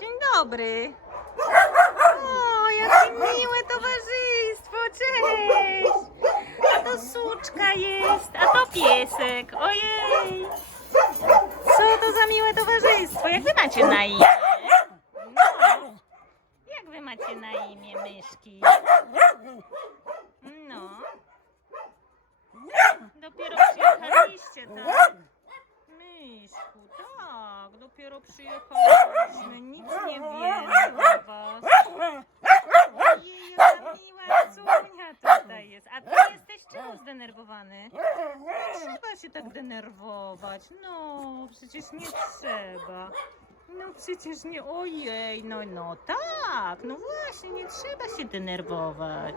Dzień dobry. O, jakie miłe towarzystwo, cześć. A to suczka jest, a to piesek, ojej. Co to za miłe towarzystwo? Jak wy macie na imię? No. Jak wy macie na imię, myszki? No. Dopiero przyjechaliście, tak? Myszku, tak, dopiero przyjechaliśmy, nic nie wiemy o was. Ojej, jaka miła Cunia tutaj jest. A ty jesteś czemu zdenerwowany? Nie trzeba się tak denerwować. No, przecież nie trzeba. No przecież nie, ojej, no, no tak, no właśnie, nie trzeba się denerwować.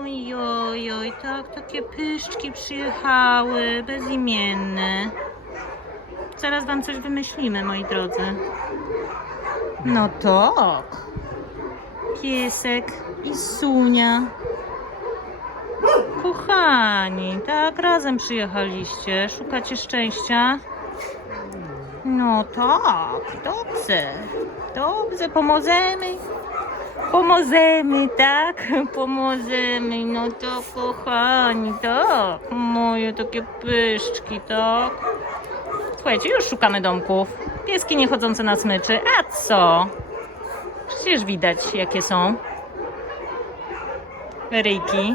Oj, oj, oj, tak, takie pyszczki przyjechały, bezimienne. Zaraz wam coś wymyślimy, moi drodzy. No tak. Piesek i Sunia. Kochani, tak, razem przyjechaliście. Szukacie szczęścia? No tak, dobrze. Dobrze, pomożemy. Pomożemy, tak? Pomożemy, no to kochani, tak? Moje takie pyszczki, tak? Słuchajcie, już szukamy domków. Pieski nie chodzące na smyczy. A co? Przecież widać, jakie są. Ryjki.